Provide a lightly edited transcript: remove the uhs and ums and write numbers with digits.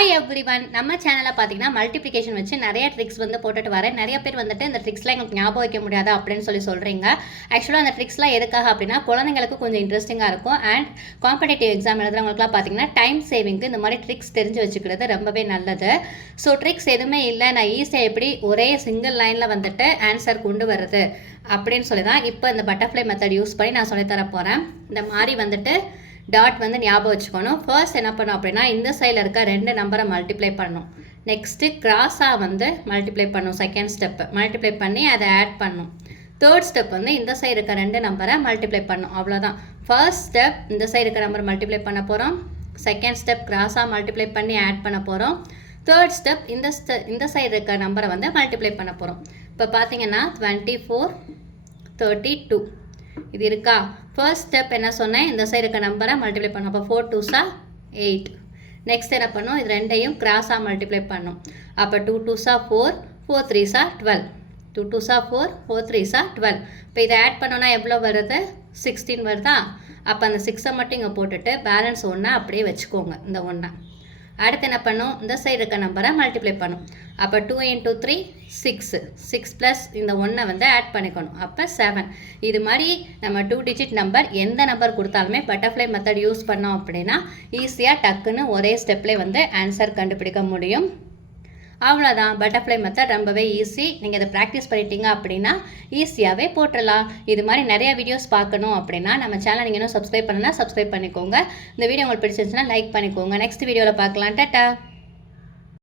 Hi everyone, நம்ம சேனலில் பார்த்தீங்கன்னா மல்டிப்ளிகேஷன் வச்சு நிறைய ட்ரிக்ஸ் வந்து போட்டுட்டு வரேன். நிறைய பேர் வந்துட்டு இந்த ட்ரிக்ஸ்லாம் எங்களுக்கு ஞாபகம் வைக்க முடியாதா அப்படின்னு சொல்கிறீங்க. ஆக்சுவலாக அந்த ட்ரிக்ஸ்லாம் எதுக்காக அப்படின்னா குழந்தைங்களுக்கு கொஞ்சம் இன்ட்ரெஸ்டிங்காக இருக்கும். அண்ட் காம்படிட்டிவ் எக்ஸாம் எழுதுறவங்களுக்குலாம் பார்த்தீங்கன்னா டைம் சேவிங்க்கு இந்த மாதிரி ட்ரிக்ஸ் தெரிஞ்சு வச்சுக்கிறது ரொம்பவே நல்லது. ஸோ ட்ரிக்ஸ் எதுவுமே இல்லை, நான் ஈஸியாக எப்படி ஒரே சிங்கிள் லைனில் வந்துட்டு ஆன்சர் கொண்டு வருது அப்படின்னு சொல்லி தான் இப்போ இந்த பட்டர்ஃப்ளை மெத்தட் யூஸ் பண்ணி நான் சொல்லித்தர போகிறேன். இந்த மாதிரி வந்துட்டு டாட் வந்து ஞாபகம் வச்சுக்கணும். ஃபர்ஸ்ட் என்ன பண்ணும் அப்படின்னா இந்த சைடில் இருக்க 2 நம்பரை மல்டிப்ளை பண்ணும். நெக்ஸ்ட்டு கிராஸாக வந்து மல்டிப்ளை பண்ணும். செகண்ட் ஸ்டெப்பு மல்டிப்ளை பண்ணி அதை ஆட் பண்ணும். தேர்ட் ஸ்டெப் வந்து இந்த சைடு இருக்க 2 நம்பரை மல்டிப்ளை பண்ணும். அவ்வளோதான். ஃபர்ஸ்ட் ஸ்டெப் இந்த சைடு இருக்க நம்பரை மல்டிப்ளை பண்ண போகிறோம். செகண்ட் ஸ்டெப் கிராஸாக மல்டிப்ளை பண்ணி ஆட் பண்ண போகிறோம். தேர்ட் ஸ்டெப் இந்த சைடு இருக்க நம்பரை வந்து மல்டிப்ளை பண்ண போகிறோம். இப்போ பார்த்தீங்கன்னா 24, 32 இது இருக்கா. ஃபர்ஸ்ட் ஸ்டெப் என்ன சொன்னேன், இந்த சைடு இருக்க நம்பரை மல்டிப்ளை பண்ணும். அப்போ 4 2s 8. நெக்ஸ்ட் என்ன பண்ணும், இது ரெண்டையும் கிராஸாக மல்டிப்ளை பண்ணும். அப்போ 2 2s 4, 4 3s 12. 2 2s 4, 4 3s 12. இப்போ இதை ஆட் பண்ணோன்னா எவ்வளோ வருது, 16 வருதா. அப்போ அந்த 6 மட்டும் இங்கே போட்டுட்டு பேலன்ஸ் 1 அப்படியே வச்சுக்கோங்க. இந்த 1 அடுத்து என்ன பண்ணும், இந்த சைடு இருக்க நம்பரை மல்டிப்ளை பண்ணும். அப்போ 2 × 3 6, 6 ப்ளஸ் இந்த 1 வந்து ஆட் பண்ணிக்கணும். அப்போ 7. இது மாதிரி நம்ம 2 டிஜிட் நம்பர் எந்த நம்பர் கொடுத்தாலுமே பட்டர்ஃப்ளை மெத்தட் யூஸ் பண்ணோம் அப்படின்னா ஈஸியாக டக்குன்னு ஒரே ஸ்டெப்லேயே வந்து ஆன்சர் கண்டுபிடிக்க முடியும். அவ்வளோதான். பட்டர்ஃப்ளை மெத்தட் ரொம்பவே ஈஸி. நீங்கள் இதை ப்ராக்டிஸ் பண்ணிட்டீங்க அப்படின்னா ஈஸியாகவே போட்டுடலாம். இது மாதிரி நிறைய வீடியோஸ் பார்க்கணும் அப்படின்னா நம்ம சேனல் நீங்கள் இன்னும் சப்ஸ்கிரைப் பண்ணலாம், சப்ஸ்கிரைப் பண்ணிக்கோங்க. இந்த வீடியோ உங்களுக்கு பிடிச்சிருந்துச்சுன்னா லைக் பண்ணிக்கோங்க. நெக்ஸ்ட் வீடியோவில் பார்க்கலாம். டாடா.